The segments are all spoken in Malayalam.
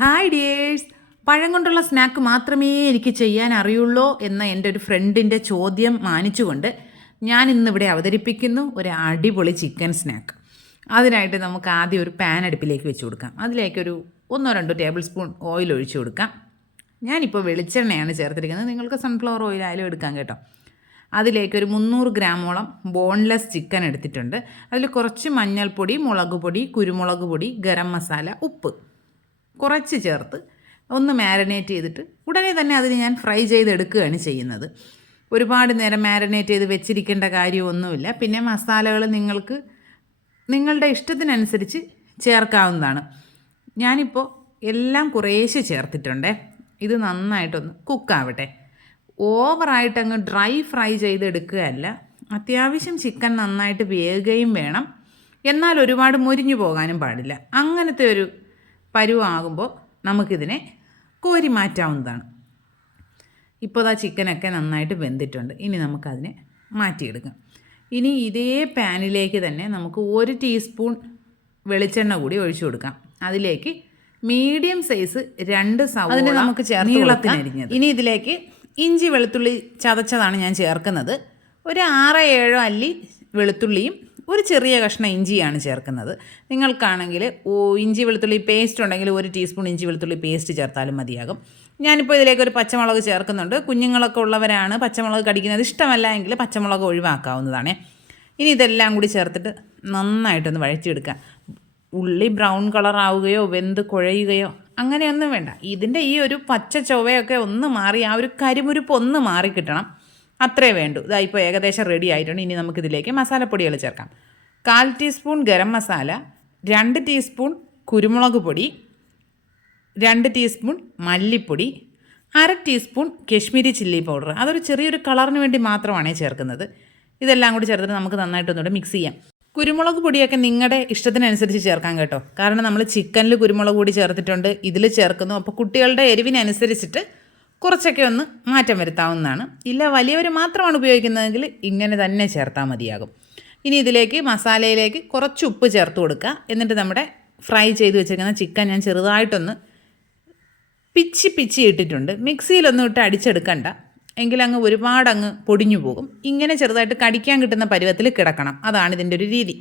Hi dears. പഴം കൊണ്ടുള്ള സ്നാക്ക് മാത്രമേ എനിക്ക് ചെയ്യാൻ അറിയുള്ളൂ എന്ന എൻ്റെ ഒരു ഫ്രണ്ടിൻ്റെ ചോദ്യം മാനിച്ചുകൊണ്ട് ഞാൻ ഇന്നിവിടെ അവതരിപ്പിക്കുന്നു ഒരു അടിപൊളി ചിക്കൻ സ്നാക്ക്. അതിനായിട്ട് നമുക്ക് ആദ്യം ഒരു പാൻ അടുപ്പിലേക്ക് വെച്ച് കൊടുക്കാം. അതിലേക്കൊരു 1-2 ടേബിൾ സ്പൂൺ ഓയിൽ ഒഴിച്ചു കൊടുക്കാം. ഞാനിപ്പോൾ വെളിച്ചെണ്ണയാണ് ചേർത്തിരിക്കുന്നത്, നിങ്ങൾക്ക് സൺഫ്ലവർ ഓയിലായാലും എടുക്കാം കേട്ടോ. അതിലേക്കൊരു 300 ഗ്രാമോളം ബോൺലെസ് ചിക്കൻ എടുത്തിട്ടുണ്ട്. അതിൽ കുറച്ച് മഞ്ഞൾപ്പൊടി, മുളക് പൊടി, കുരുമുളക് പൊടി, ഗരം മസാല, ഉപ്പ് കുറച്ച് ചേർത്ത് ഒന്ന് മാരിനേറ്റ് ചെയ്തിട്ട് ഉടനെ തന്നെ അതിന് ഞാൻ ഫ്രൈ ചെയ്തെടുക്കുകയാണ് ചെയ്യുന്നത്. ഒരുപാട് നേരം മാരിനേറ്റ് ചെയ്ത് വെച്ചിരിക്കേണ്ട കാര്യമൊന്നുമില്ല. പിന്നെ മസാലകൾ നിങ്ങൾക്ക് നിങ്ങളുടെ ഇഷ്ടത്തിനനുസരിച്ച് ചേർക്കാവുന്നതാണ്. ഞാനിപ്പോൾ എല്ലാം കുറേശ്ശെ ചേർത്തിട്ടുണ്ട്. ഇത് നന്നായിട്ടൊന്ന് കുക്കാവട്ടെ. ഓവറായിട്ടങ്ങ് ഡ്രൈ ഫ്രൈ ചെയ്തെടുക്കുകയല്ല. അത്യാവശ്യം ചിക്കൻ നന്നായിട്ട് വേകുകയും വേണം, എന്നാൽ ഒരുപാട് മുരിഞ്ഞു പോകാനും പാടില്ല. അങ്ങനത്തെ ഒരു പരുവാകുമ്പോൾ നമുക്കിതിനെ കോരി മാറ്റാവുന്നതാണ്. ഇപ്പോൾ ആ ചിക്കനൊക്കെ നന്നായിട്ട് വെന്തിട്ടുണ്ട്. ഇനി നമുക്കതിനെ മാറ്റിയെടുക്കാം. ഇനി ഇതേ പാനിലേക്ക് തന്നെ നമുക്ക് 1 ടീസ്പൂൺ വെളിച്ചെണ്ണ കൂടി ഒഴിച്ചു കൊടുക്കാം. അതിലേക്ക് മീഡിയം സൈസ് 2 സവാള നമുക്ക് നീളത്തിനരിഞ്ഞത്. ഇനി ഇതിലേക്ക് ഇഞ്ചി വെളുത്തുള്ളി ചതച്ചതാണ് ഞാൻ ചേർക്കുന്നത്. ഒരു 6-7 അല്ലി വെളുത്തുള്ളിയും ഒരു ചെറിയ കഷ്ണം ഇഞ്ചിയാണ് ചേർക്കുന്നത്. നിങ്ങൾക്കാണെങ്കിൽ ഇഞ്ചി വെളുത്തുള്ളി പേസ്റ്റ് ഉണ്ടെങ്കിൽ 1 ടീസ്പൂൺ ഇഞ്ചി വെളുത്തുള്ളി പേസ്റ്റ് ചേർത്താലും മതിയാകും. ഞാനിപ്പോൾ ഇതിലേക്ക് ഒരു പച്ചമുളക് ചേർക്കുന്നുണ്ട്. കുഞ്ഞുങ്ങളൊക്കെ ഉള്ളവരാണ് പച്ചമുളക് കടിക്കുന്നത് ഇഷ്ടമല്ല എങ്കിൽ പച്ചമുളക് ഒഴിവാക്കാവുന്നതാണ്. ഇനി ഇതെല്ലാം കൂടി ചേർത്തിട്ട് നന്നായിട്ടൊന്ന് വഴറ്റിയെടുക്കുക. ഉള്ളി ബ്രൗൺ കളർ ആവുകയോ വെന്ത് കുഴയുകയോ അങ്ങനെയൊന്നും വേണ്ട. ഇതിൻ്റെ ഈ ഒരു പച്ച ചൊവയൊക്കെ ഒന്ന് മാറി ആ ഒരു കരിമുരുപ്പ് ഒന്ന് മാറി കിട്ടണം, അത്രേ വേണ്ടൂ. ഇതാ ഇപ്പോൾ ഏകദേശം റെഡി ആയിട്ടുണ്ട്. ഇനി നമുക്കിതിലേക്ക് മസാലപ്പൊടികൾ ചേർക്കാം. 1/4 ടീസ്പൂൺ ഗരം മസാല, 2 ടീസ്പൂൺ കുരുമുളക് പൊടി, 2 ടീസ്പൂൺ മല്ലിപ്പൊടി, 1/2 ടീസ്പൂൺ കശ്മീരി ചില്ലി പൗഡർ. അതൊരു ചെറിയൊരു കളറിന് വേണ്ടി മാത്രമാണ് ചേർക്കുന്നത്. ഇതെല്ലാം കൂടി ചേർത്തിട്ട് നമുക്ക് നന്നായിട്ടൊന്നുകൂടെ മിക്സ് ചെയ്യാം. കുരുമുളക് പൊടിയൊക്കെ നിങ്ങളുടെ ഇഷ്ടത്തിനനുസരിച്ച് ചേർക്കാം കേട്ടോ. കാരണം നമ്മൾ ചിക്കനിൽ കുരുമുളക് പൊടി ചേർത്തിട്ടുണ്ട്, ഇതിൽ ചേർക്കുന്നു. അപ്പോൾ കുട്ടികളുടെ എരിവിനനുസരിച്ചിട്ട് കുറച്ചൊക്കെ ഒന്ന് മാറ്റം വരുത്താവുന്നതാണ്. ഇല്ല വലിയവർ മാത്രമാണ് ഉപയോഗിക്കുന്നതെങ്കിൽ ഇങ്ങനെ തന്നെ ചേർത്താൽ മതിയാകും. ഇനി ഇതിലേക്ക് മസാലയിലേക്ക് കുറച്ച് ഉപ്പ് ചേർത്ത് കൊടുക്കുക. എന്നിട്ട് നമ്മുടെ ഫ്രൈ ചെയ്ത് വെച്ചിരിക്കുന്ന ചിക്കൻ ഞാൻ ചെറുതായിട്ടൊന്ന് പിച്ചി ഇട്ടിട്ടുണ്ട്. മിക്സിയിലൊന്നും ഇട്ട് അടിച്ചെടുക്കണ്ട, എങ്കിലങ്ങ് ഒരുപാടങ്ങ് പൊടിഞ്ഞു പോകും. ഇങ്ങനെ ചെറുതായിട്ട് കടിക്കാൻ കിട്ടുന്ന പരുവത്തിൽ കിടക്കണം. അതാണ് ഇതിൻ്റെ ഒരു രീതി.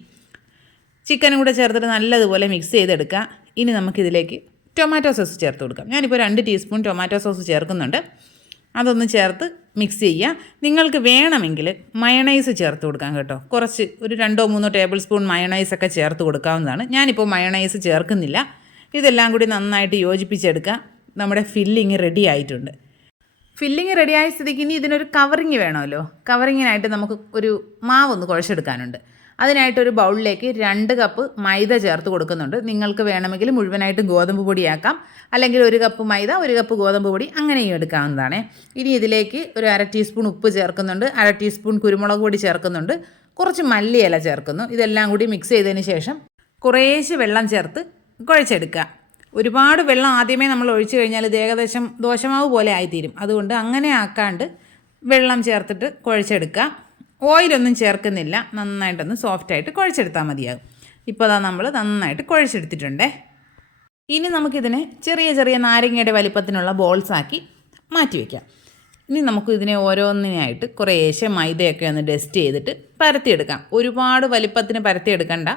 ചിക്കനും കൂടെ ചേർത്തിട്ട് നല്ലതുപോലെ മിക്സ് ചെയ്തെടുക്കുക. ഇനി നമുക്കിതിലേക്ക് ടൊമാറ്റോ സോസ് ചേർത്ത് കൊടുക്കാം. ഞാനിപ്പോൾ 2 ടീസ്പൂൺ ടൊമാറ്റോ സോസ് ചേർക്കുന്നുണ്ട്. അതൊന്ന് ചേർത്ത് മിക്സ് ചെയ്യുക. നിങ്ങൾക്ക് വേണമെങ്കിൽ മയണൈസ് ചേർത്ത് കൊടുക്കാം കേട്ടോ. കുറച്ച് ഒരു 2-3 ടേബിൾ സ്പൂൺ മയണൈസൊക്കെ ചേർത്ത് കൊടുക്കാവുന്നതാണ്. ഞാനിപ്പോൾ മയണൈസ് ചേർക്കുന്നില്ല. ഇതെല്ലാം കൂടി നന്നായിട്ട് യോജിപ്പിച്ചെടുക്കുക. നമ്മുടെ ഫില്ലിങ് റെഡി ആയിട്ടുണ്ട്. ഫില്ലിങ് റെഡിയായ സ്ഥിതിക്ക് ഇനി ഇതിനൊരു കവറിങ് വേണമല്ലോ. കവറിങ്ങിനായിട്ട് നമുക്ക് ഒരു മാവൊന്ന് കുഴച്ചെടുക്കാനുണ്ട്. അതിനായിട്ടൊരു ബൗളിലേക്ക് 2 കപ്പ് മൈദ ചേർത്ത് കൊടുക്കുന്നുണ്ട്. നിങ്ങൾക്ക് വേണമെങ്കിൽ മുഴുവനായിട്ട് ഗോതമ്പ് പൊടിയാക്കാം, അല്ലെങ്കിൽ 1 കപ്പ് മൈദ 1 കപ്പ് ഗോതമ്പ് പൊടി അങ്ങനെയും എടുക്കാവുന്നതാണ്. ഇനി ഇതിലേക്ക് ഒരു 1/2 ടീസ്പൂൺ ഉപ്പ് ചേർക്കുന്നുണ്ട്, 1/2 ടീസ്പൂൺ കുരുമുളക് പൊടി ചേർക്കുന്നുണ്ട്, കുറച്ച് മല്ലിയില ചേർക്കുന്നു. ഇതെല്ലാം കൂടി മിക്സ് ചെയ്തതിന് ശേഷം കുറേശ്ശെ വെള്ളം ചേർത്ത് കുഴച്ചെടുക്കുക. ഒരുപാട് വെള്ളം ആദ്യമേ നമ്മൾ ഒഴിച്ചു കഴിഞ്ഞാൽ ഇത് ഏകദേശം ദോശമാവ് പോലെ ആയിത്തീരും. അതുകൊണ്ട് അങ്ങനെ ആക്കാണ്ട് വെള്ളം ചേർത്തിട്ട് കുഴച്ചെടുക്കുക. ഓയിലൊന്നും ചേർക്കുന്നില്ല. നന്നായിട്ടൊന്ന് സോഫ്റ്റായിട്ട് കുഴച്ചെടുത്താൽ മതിയാകും. ഇപ്പോൾ അതാ നമ്മൾ നന്നായിട്ട് കുഴച്ചെടുത്തിട്ടുണ്ടേ. ഇനി നമുക്കിതിനെ ചെറിയ നാരങ്ങയുടെ വലിപ്പത്തിനുള്ള ബോൾസാക്കി മാറ്റി വയ്ക്കാം. ഇനി നമുക്ക് ഇതിനെ ഓരോന്നിനായിട്ട് കുറേശ്ശെ മൈദയൊക്കെ ഒന്ന് ഡസ്റ്റ് ചെയ്തിട്ട് പരത്തിയെടുക്കാം. ഒരുപാട് വലിപ്പത്തിന് പരത്തിയെടുക്കണ്ട,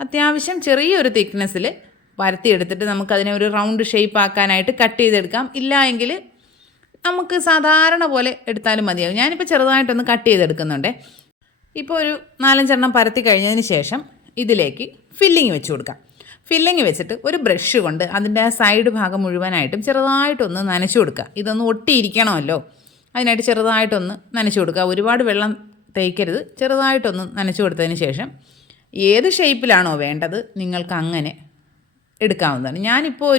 അത്യാവശ്യം ചെറിയൊരു തിക്നെസ്സിൽ പരത്തിയെടുത്തിട്ട് നമുക്കതിനെ ഒരു റൗണ്ട് ഷേപ്പ് ആക്കാനായിട്ട് കട്ട് ചെയ്തെടുക്കാം. ഇല്ല എങ്കിൽ നമുക്ക് സാധാരണ പോലെ എടുത്താലും മതിയാകും. ഞാനിപ്പോൾ ചെറുതായിട്ടൊന്ന് കട്ട് ചെയ്തെടുക്കുന്നുണ്ട്. ഇപ്പോൾ ഒരു 4-5 പരത്തി കഴിഞ്ഞതിന് ശേഷം ഇതിലേക്ക് ഫില്ലിങ് വെച്ച് കൊടുക്കാം. ഫില്ലിങ് വെച്ചിട്ട് ഒരു ബ്രഷ് കൊണ്ട് അതിൻ്റെ ആ സൈഡ് ഭാഗം മുഴുവനായിട്ടും ചെറുതായിട്ടൊന്ന് നനച്ചു കൊടുക്കുക. ഇതൊന്ന് ഒട്ടിയിരിക്കണമല്ലോ, അതിനായിട്ട് ചെറുതായിട്ടൊന്ന് നനച്ചു കൊടുക്കുക. ഒരുപാട് വെള്ളം തേക്കരുത്, ചെറുതായിട്ടൊന്ന് നനച്ചു കൊടുത്തതിന് ശേഷം ഏത് ഷേപ്പിലാണോ വേണ്ടത് നിങ്ങൾക്ക് അങ്ങനെ എടുക്കാവുന്നതാണ്. ഞാനിപ്പോൾ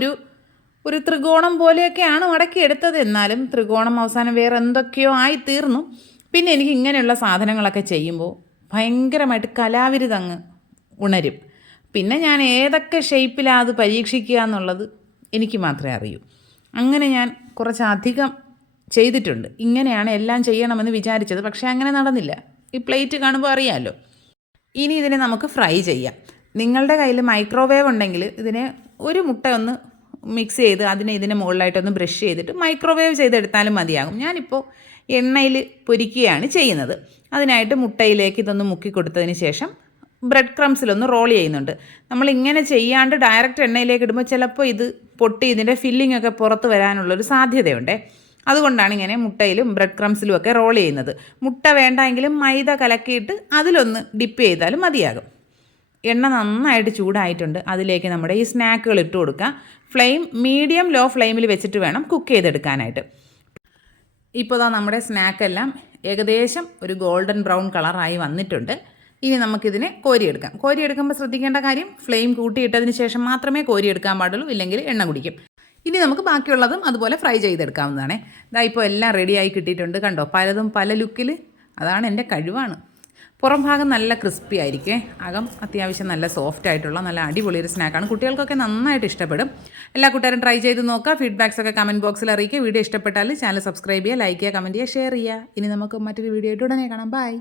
ഒരു ത്രികോണം പോലെയൊക്കെയാണ് മടക്കി എടുത്തത്. എന്നാലും ത്രികോണം അവസാനം വേറെ എന്തൊക്കെയോ ആയി തീർന്നു. പിന്നെ എനിക്ക് ഇങ്ങനെയുള്ള സാധനങ്ങളൊക്കെ ചെയ്യുമ്പോൾ ഭയങ്കരമായിട്ട് കലാവിരുതങ്ങ് ഉണരും. പിന്നെ ഞാൻ ഏതൊക്കെ ഷേപ്പിലാണ് അത് പരീക്ഷിക്കുക എന്നുള്ളത് എനിക്ക് മാത്രമേ അറിയൂ. അങ്ങനെ ഞാൻ കുറച്ചധികം ചെയ്തിട്ടുണ്ട്. ഇങ്ങനെയാണ് എല്ലാം ചെയ്യണമെന്ന് വിചാരിച്ചത്, പക്ഷേ അങ്ങനെ നടന്നില്ല. ഈ പ്ലേറ്റ് കാണുമ്പോൾ അറിയാമല്ലോ. ഇനി ഇതിനെ നമുക്ക് ഫ്രൈ ചെയ്യാം. നിങ്ങളുടെ കയ്യിൽ മൈക്രോവേവ് ഉണ്ടെങ്കിൽ ഇതിനെ ഒരു മുട്ട ഒന്ന് മിക്സ് ചെയ്ത് ഇതിന് മുകളിലായിട്ടൊന്ന് ബ്രഷ് ചെയ്തിട്ട് മൈക്രോവേവ് ചെയ്തെടുത്താലും മതിയാകും. ഞാനിപ്പോൾ എണ്ണയിൽ പൊരിക്കുകയാണ് ചെയ്യുന്നത്. അതിനായിട്ട് മുട്ടയിലേക്ക് ഇതൊന്ന് മുക്കി കൊടുത്തതിന് ശേഷം ബ്രെഡ് ക്രംസിലൊന്ന് റോൾ ചെയ്യുന്നുണ്ട്. നമ്മളിങ്ങനെ ചെയ്യാണ്ട് ഡയറക്റ്റ് എണ്ണയിലേക്ക് ഇടുമ്പോൾ ചിലപ്പോൾ ഇത് പൊട്ടി ഇതിൻ്റെ ഫില്ലിംഗ് ഒക്കെ പുറത്ത് വരാനുള്ളൊരു സാധ്യതയുണ്ട്. അതുകൊണ്ടാണ് ഇങ്ങനെ മുട്ടയിലും ബ്രെഡ് ക്രംസിലും ഒക്കെ റോൾ ചെയ്യുന്നത്. മുട്ട വേണ്ടെങ്കിലും മൈദ കലക്കിയിട്ട് അതിലൊന്ന് ഡിപ്പ് ചെയ്താലും മതിയാകും. എണ്ണ നന്നായിട്ട് ചൂടായിട്ടുണ്ട്. അതിലേക്ക് നമ്മുടെ ഈ സ്നാക്കുകൾ ഇട്ട് കൊടുക്കുക. ഫ്ലെയിം മീഡിയം ലോ ഫ്ലെയിമിൽ വെച്ചിട്ട് വേണം കുക്ക് ചെയ്തെടുക്കാനായിട്ട്. ഇപ്പോൾ നമ്മുടെ സ്നാക്കെല്ലാം ഏകദേശം ഒരു ഗോൾഡൻ ബ്രൗൺ കളറായി വന്നിട്ടുണ്ട്. ഇനി നമുക്കിതിനെ കോരിയെടുക്കാം. കോരിയെടുക്കുമ്പോൾ ശ്രദ്ധിക്കേണ്ട കാര്യം ഫ്ലെയിം കൂട്ടിയിട്ടതിന് ശേഷം മാത്രമേ കോരിയെടുക്കാൻ പാടുള്ളൂ, ഇല്ലെങ്കിൽ എണ്ണ കുടിക്കും. ഇനി നമുക്ക് ബാക്കിയുള്ളതും അതുപോലെ ഫ്രൈ ചെയ്തെടുക്കാവുന്നതാണ്. ഇപ്പോൾ എല്ലാം റെഡിയായി കിട്ടിയിട്ടുണ്ട്. കണ്ടോ, പലതും പല ലുക്കിൽ. അതാണ് എൻ്റെ കഴിവാണ്. പുറം ഭാഗം നല്ല ക്രിസ്പി ആയിരിക്കും, അകം അത്യാവശ്യം നല്ല സോഫ്റ്റ് ആയിട്ടുള്ള നല്ല അടിപൊളി ഒരു സ്നാക്കാണ്. കുട്ടികൾക്കൊക്കെ നന്നായിട്ട് ഇഷ്ടപ്പെടും. എല്ലാ കൂട്ടുകാരും ട്രൈ ചെയ്ത് നോക്കുക. ഫീഡ്ബാക്സ് ഒക്കെ കമൻറ്റ് ബോക്സിൽ അറിയിക്കുക. വീഡിയോ ഇഷ്ടപ്പെട്ടാൽ ചാനൽ സബ്സ്ക്രൈബ് ചെയ്യുക, ലൈക്ക് ചെയ്യുക, കമൻറ്റ് ചെയ്യുക, ഷെയർ ചെയ്യുക. ഇനി നമുക്ക് മറ്റൊരു വീഡിയോ ആയിട്ട് ഉടനെ കാണാം. ബൈ.